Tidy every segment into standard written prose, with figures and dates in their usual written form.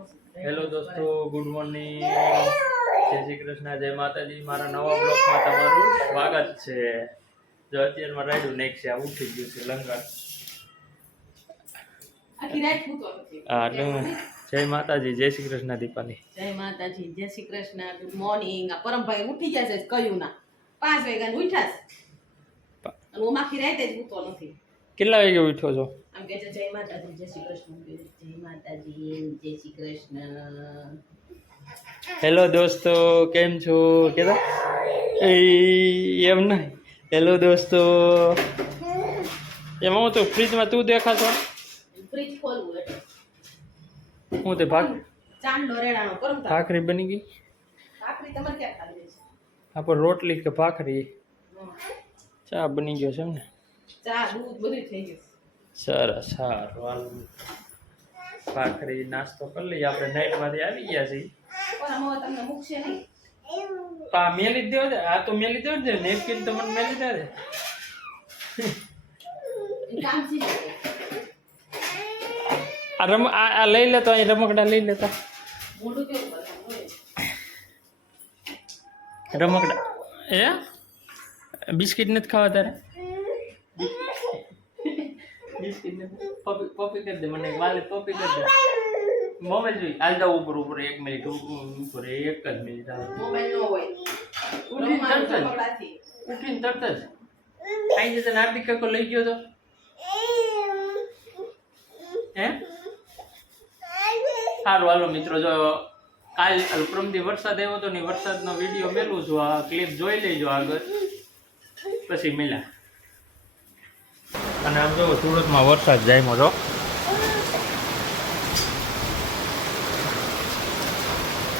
Hello દોસ્તો, good morning, જય શ્રી કૃષ્ણ, જય માતાજી. મારા નવા બ્લોગમાં તમારું સ્વાગત છે. જો અત્યારમાં રાયડું નેક્સ્ટ આ ઉઠી ગયું છે લંગર. જય માતાજી, જય શ્રી કૃષ્ણ. દીપાલી જય માતાજી, જય શ્રી કૃષ્ણ, ગુડ મોર્નિંગ. આ પરમભાઈ ઉઠી ગયા છે કયું ના 5 વાગ્યા ઉઠ્યા છે અને હું માખી રાતે જ ઉઠતો નથી. કેટલા વાગે ઉઠ્યો છો? આમ કે છે જય માતાજી, જય શ્રી કૃષ્ણ, જય માતાજી, જય શ્રી કૃષ્ણ. હેલો દોસ્તો, કેમ છો? કેતા એમ નહીં. હેલો દોસ્તો, એમાં હું તો ફ્રીજમાં તું દેખાતો. ફ્રીજ ખોલવું એટલે હું તે ચાંદલો રેડાનો પરમ ભાખરી બની ગઈ. ભાખરી તમારે ક્યાં ખાલી છે? આપણે રોટલી કે ભાખરી? ચા બની ગયો છે ને? ચા દૂધ બધું થઈ ગયું. સરસ, સારું. હાલ ભાખરી નાસ્તો કરી લઈએ. આપણે નાઇટમાંથી આવી ગયા છીએ. પણ હવે તમને મૂકશે નહીં. આ મેલી દેવો છે. આ તો મેલી દેવો છે. નેપકિન તો મને મેલી દે છે. કામ છે આ લઈ લેતો, અહીં રમકડા લઈ લેતા. મોઢું કેવું કરવાનું રમકડા એ બિસ્કિટ નથી ખાવા તારે? બિસ્કિટ નથી. પપી કરી દે મને. વાલે પપી કરી દે. મોબાઈલ જોઈ. હાલ જાવ ઉપર ઉપર 1 મિનિટ ઉપર. 1 જ મિનિટ. મોબાઈલ નો હોય. ઉઠીને તરત જ અહીં જતા નાટક કાકો લઈ ગયો તો હે. સારું, હાલો મિત્રો, જો કાલ પ્રમદી વરસાદ આવ્યો હતો ને વરસાદનો વિડીયો મેલું છું. આ ક્લિપ જોઈ લેજો આગળ, પછી મિલા. અને આમ જો સુરતમાં વરસાદ જામ્યો છો.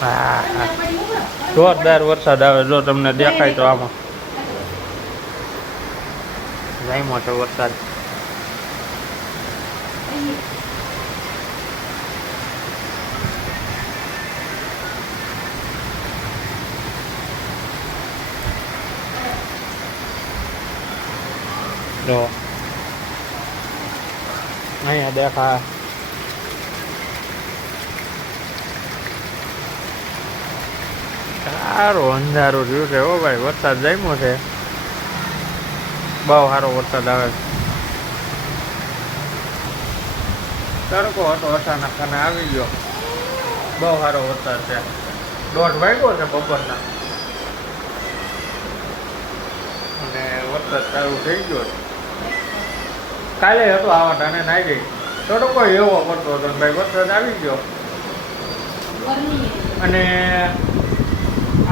હા, જોરદાર વરસાદ આવે. જો તમને દેખાય તો આમાં જામ્યો છે વરસાદ. જો અહીંયા દેખા. સારું અંધારું રહ્યું છે. ઓ ભાઈ, વરસાદ જામ્યો છે. બહુ સારો વરસાદ આવે છે. તડકો હતો અચાનક અને આવી ગયો. બહુ સારો વરસાદ છે. 1:30 વાગ્યો છે બપોરના અને વરસાદ ચાલુ થઈ ગયો છે. કાલે હતો આવા ટાણે નાઈ ગઈ. તડકો એવો પડતો હતો ભાઈ, વરસાદ આવી ગયો. અને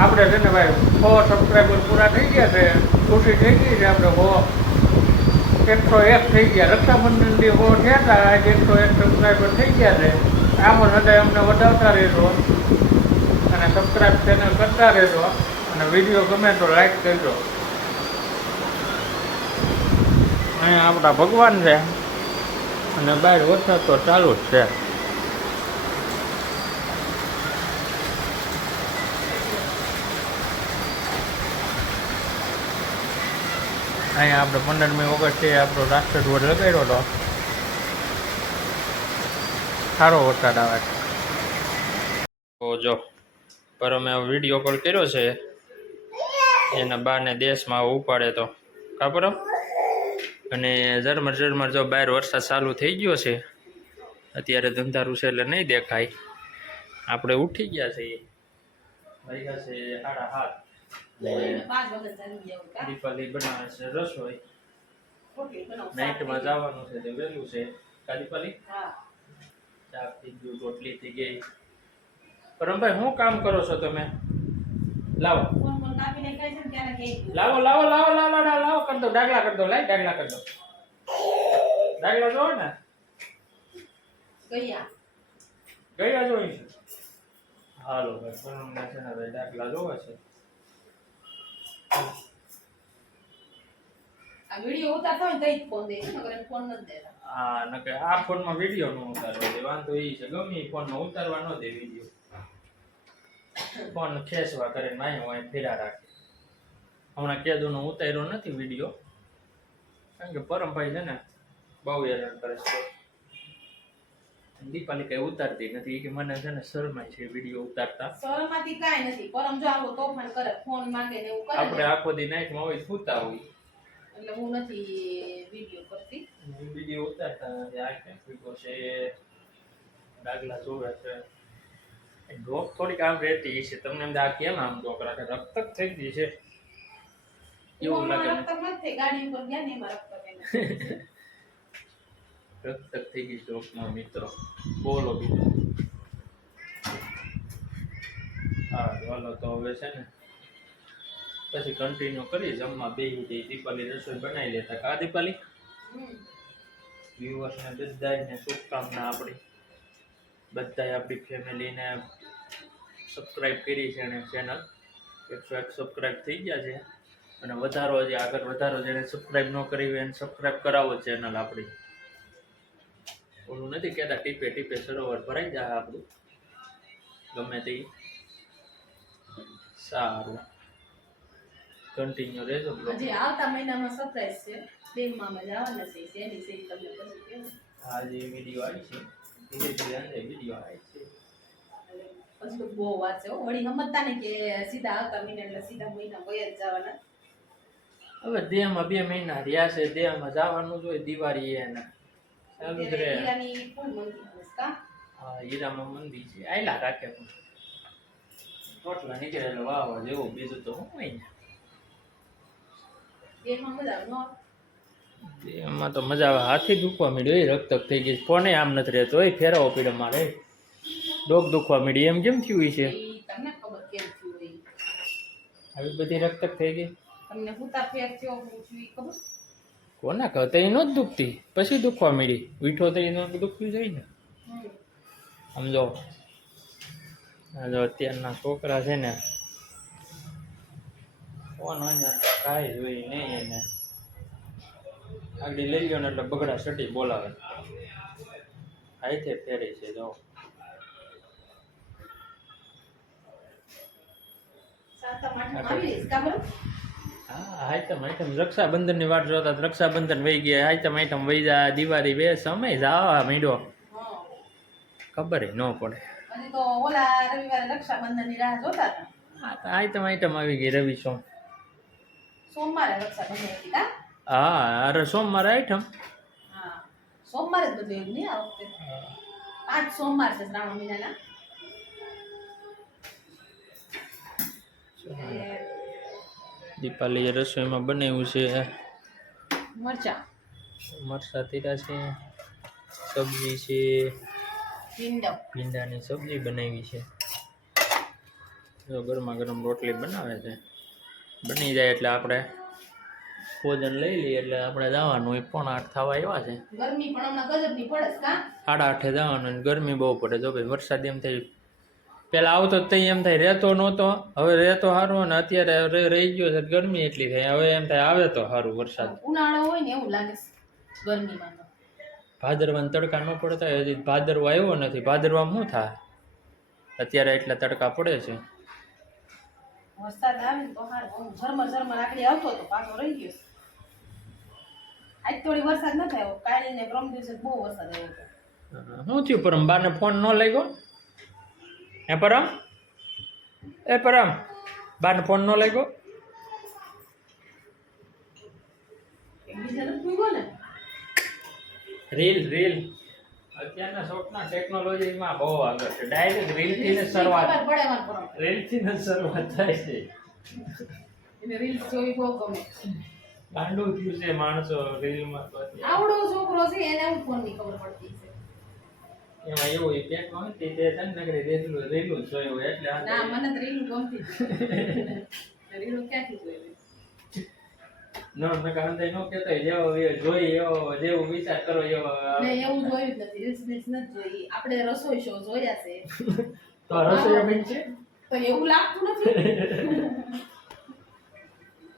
આપણે છે ને ભાઈ 100 સબસ્ક્રાઈબર પૂરા થઈ ગયા છે. ખુશી થઈ ગઈ છે. આપણે 101 થઈ ગયા. રક્ષાબંધનથી 100 થયા હતા. આજે 101 સબસ્ક્રાઈબર થઈ ગયા છે. આમાં સદાય અમને વધારતા રહેજો અને સબસ્ક્રાઈબ ચેનલ કરતા રહેજો. અને વિડીયો ગમે તો લાઈક કરજો. અહીંયા આપણા ભગવાન છે અને બહાર વરસાદ તો ચાલુ જ છે. અહીંયા આપણે 15મી ઓગસ્ટે આપણો રાષ્ટ્રધ્વજ લગાડ્યો હતો. સારો વરસાદ આવે છે. તો જો પર અમે વિડીયો કોલ કર્યો છે એના બાને દેશમાં ઉપાડે તો ખબર. અને ઝરમર જો બહાર વરસાદ ચાલુ થઈ ગયો છે. અત્યારે ધંધારું છે એટલે નહીં દેખાય. આપણે ઉઠી ગયા છીએ. વાગ્યા છે 7:30. દીપાલી બનાવે છે રસોઈ. નાઇટમાં જવાનું છે તે વહેલું છે. કા દીપાલી? ચા પી ગયું, રોટલી થઈ ગઈ. પરમભાઈ, શું કામ કરો છો તમે? લાવો લાવો લાવો લાવો લાવો લાવો કર દો. ડાગલા કર દો. લાઈ ડાગલા કર દો. ડાગલા જો ને ગયા જોઈ છે. હાલો ભાઈ, પરમને છે ને ભાઈ ડાગલા જોવે છે. આ વિડિયો ઉતારતો હોય તો ફોન દે છે, નકર ફોન ન દેતા. હા, નકર આ ફોનમાં વિડિયો નો ઉતારવા દે. વાંધો એ છે ગમે એ ફોનમાં ઉતારવા ન દે વિડિયો. ફોન ખેંચવા કરે માય હોય ફેરા રાખે. હમણાં કેદુનો ઉતાર્યો નથી વિડીયો, કારણ કે પરમભાઈ છે ને બહુ હેરાન કરે છે. દીપાલી કઈ ઉતારતી નથી કે મને છે ને શરમાય છે વિડીયો ઉતારતા. શરમમાંથી કાંઈ નથી. પરમ જો આવો તોફાન કરે, ફોન માંગે ને એવું કરે આપણે ને, આખો દી નાઈટમાં હોય સૂતા હોય એટલે હું નથી વિડીયો કરતી. વિડીયો ઉતારતા નથી. આ ક્યાં પીકો છે, ડાગલા જોવે છે. ડોક થોડીક આમ રહેતી છે. તમને એમ આ કેમ આમ ડોક રાખે? રક્તક થઈ ગઈ છે એવું લાગે ને. રક્ત નથી, ગાડી ઉપર ગયા ને એમાં રક્ત એને. રક્તક થઈ ગઈ ડોકમાં મિત્રો. બોલો બીજું. હા ચાલો તો હવે છે ને પછી કન્ટિન્યુ કરી જમવા બેહી જઈ. દીપાલી રસોઈ બનાવી લેતા કા દીપાલી? વ્યુઅર્સને બધાને શુભકામના. આપણી બધાએ આપણી ફેમિલીને સબસ્ક્રાઈબ કરી છે અને ચેનલ 101 સબસ્ક્રાઈબ થઈ ગયા છે અને વધારો હજી આગળ વધારો. જેને સબસ્ક્રાઈબ ન કરી હોય એને સબસ્ક્રાઈબ કરાવો ચેનલ આપણી. ઓલું નથી કહેતા ટીપે ટીપે સરોવર ભરાઈ જાય આપણું ગમે તે. સારું કન્ટિન્યુ રહેજો. હજી આવતા મહિનામાં સરપ્રાઈઝ છે. બેંકમાં જવાના છે. એની સે તમને પછી કહું. આજે વિડીયો આવી છે. ધીરે ધીરે આજે વિડીયો આવે છે. પછી તો બહુ વાત છે. વળી સમજતા ને કે સીધા આવતા મહિના એટલે સીધા મહિના વયા જ જવાના. હવે દેહમાં 2 મહિના રહ્યા છે. દેહમાં જવાનું જોઈએ. દિવાળી એને ચાલુ જ રહે. હીરાની ફૂલ મંદી હશે કા? હા હીરામાં મંદી છે. આયલા રાખે પણ ટોટલા નીકળે એટલે વાવા જેવું. બીજું તો શું હોય ને. બેમાં મજા આવે એમાં તો મજા આવે. હાથી દુખવા માંડ્યો. એ રક્તક થઈ ગઈ. ફોને આમ નથી રહેતો. એ ફેરવો પીડે મારે. ડોક દુખવા માંડી. એમ કેમ થયું છે? તમને ખબર કેમ થયું હોય? આવી બધી રક્તક થઈ ગઈ. તમને હુતા ફેર થયો હું છું ઈ ખબર? કોના કહો તો એ નો જ દુખતી. પછી દુખવા માંડી. વીઠો તો એનો દુખવી જાય ને. સમજો જો અત્યારના છોકરા છે ને ફોન હોય ને કાંઈ જોઈ નહીં. એને આગળ લઈ ગયો ને એટલે બગડા સટી બોલાવે. હાઈથે ફેરે છે જો. સાતમ આઠમ આવી રહીશ કા બરોબર? હા હાઈતમ આઈટમ રક્ષાબંધનની વાટ જોતા હતા. રક્ષાબંધન વહી ગયા. હાઈતમ આઈટમ વહી જાય. દિવાળી બે સમય જવા માંડ્યો. હા. ખબર ન પડે. હજી તો ઓલા રવિવારે રક્ષાબંધનની રાહ જોતા હતા. હા તો આઈટમ આઈટમ આવી ગઈ. રવિ સોમ. સોમવારે રક્ષાબંધન હતી કા? હા અરે સોમવારે આઈટમ. હા સોમવારે જ બધું એવું નહીં આ વખતે. 5 સોમવાર છે શ્રાવણ મહિનાના. દીપાલીએ રસોઈમાં બનાવ્યું છે મરચા, મરચાં તીરા છે, સબ્જી છે, ભીંડાની સબ્જી બનાવી છે. જો ગરમા ગરમ રોટલી બનાવે છે. બની જાય એટલે આપણે ભોજન લઈ લઈએ. એટલે આપણે જવાનું હોય 7:30 થવા આવ્યા છે. ગરમી પણ હમણાં ગજબની પડે છે કા? 8:30 જવાનું અને ગરમી બહુ પડે. જો ભાઈ વરસાદ એમ થાય પેલા આવતો તઈ એમ થાય રહેતો નહોતો. હવે રહેતો સારું અને અત્યારે રહી ગયો છે. ગરમી એટલી થાય. હવે એમ થાય આવે તો સારું વરસાદ. ઉનાળો હોય ને એવું લાગે છે ગરમીમાં તો. ભાદરવાના તડકા ન પડતા. હજી ભાદરવો આવ્યો નથી. ભાદરવામાં શું થાય? અત્યારે એટલા તડકા પડે છે. વરસાદ આવે ને તો સારું. ઝરમર ઝરમર આગળ આવતો હતો પાછો રહી ગયો. આજ થોડી વરસાદ ન થયો. કાલે ને પરમ દિવસે બહુ વરસાદ આવ્યો હતો. શું થયું પરમ? બાને ફોન ન લાગ્યો? હે પરમ? એ પરમ બાને ફોન ન લાગ્યો? એકબીજા તો પૂછ્યો ને. રીલ અત્યારના શોર્ટના ટેકનોલોજીમાં બહુ આગળ છે. ડાયરેક્ટ રીલથી ને શરૂઆત. ખબર પડે માર પરમ. રીલથી ને શરૂઆત થાય છે. એને રીલ્સ જોવી બહુ ગમે. ગાંડું થયું છે માણસો રીલમાં તો અત્યારે. આવડો છોકરો છે એને હું ફોન ની ખબર પડતી છે. એમાં એવું હોય પેટમાં હોય તે છે ને નકરી રેલું જ જોયું હોય એટલે ના મને તો રીલ ગમતી જ રીલ ક્યાંથી જોઈ? નકા અંદર નો કહેતો હોય જેવો જોઈ એવો જેવું વિચાર કરો એવો. ને એવું જોયું જ નથી. રીલ્સ નથી જોઈ. આપણે રસોઈ શો જોયા છે. તો રસોઈ બેન છે તો એવું લાગતું નથી.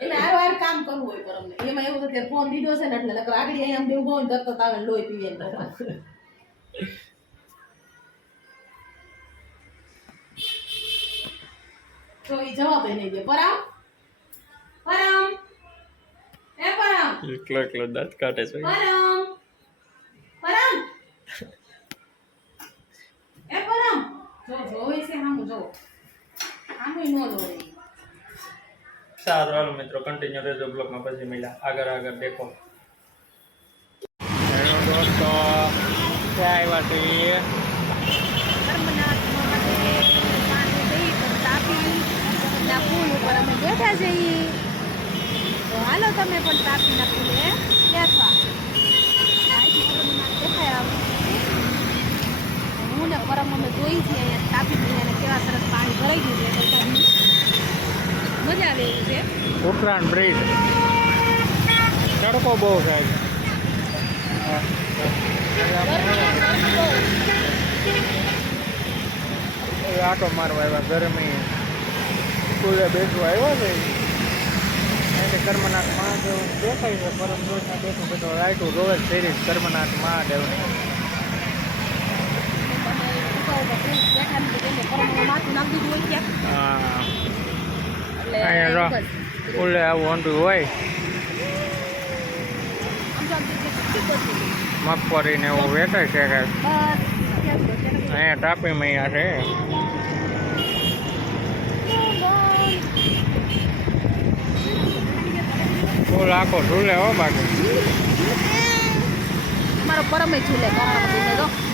એટલે હાર કામ કરવું હોય પર અમને. એમાં એવું થતું ફોન દીધો છે ને એટલે નકર આગળ અહીંયા બેવું હોય ને તરત આવે લોહી પીએ ને. તો એ જવાબ નહીં દે. પરમ એ પરમ એકલો દાંત કાઢે છે. પરમ જો આનું નો લો સારું હાલો મિત્રો કન્ટિન્યુ રહેજો બ્લોગમાં પછી મળ્યા આગળ દેખો હેલો દોસ્તો ક્યાં આવ્યા છીએ તાપીના પુલ ઉપર અમે બેઠા છીએ તો હાલો તમે પણ તાપીના પુલે બેઠવા દેખાય હું ને પરમ અમે જોઈ છીએ અહીંયા તાપી અને કેવા સરસ પાણી ભરાઈ ગયું છે મજા આવે એવું છે ઉત્તરાયણ બ્રિજ તડકો બહુ થાય આટો મારવા આવ્યા ગરમી સ્કૂલે બેસવા આવ્યા છે એને કર્મનાથ મહાદેવ દેખાય છે પરમ જોઈને બેઠું બધો લાઈટું રોજ ફેરી કર્મનાથ મહાદેવની હા અહીંયા સ્કૂલે આવું ઊંધું હોય મગફળી ને એવું વેચાય છે કે અહીંયા તાપી મૈયા છે ફૂલ આખો ઝૂલે હો બાકી મારો પરમે ઝૂલે તો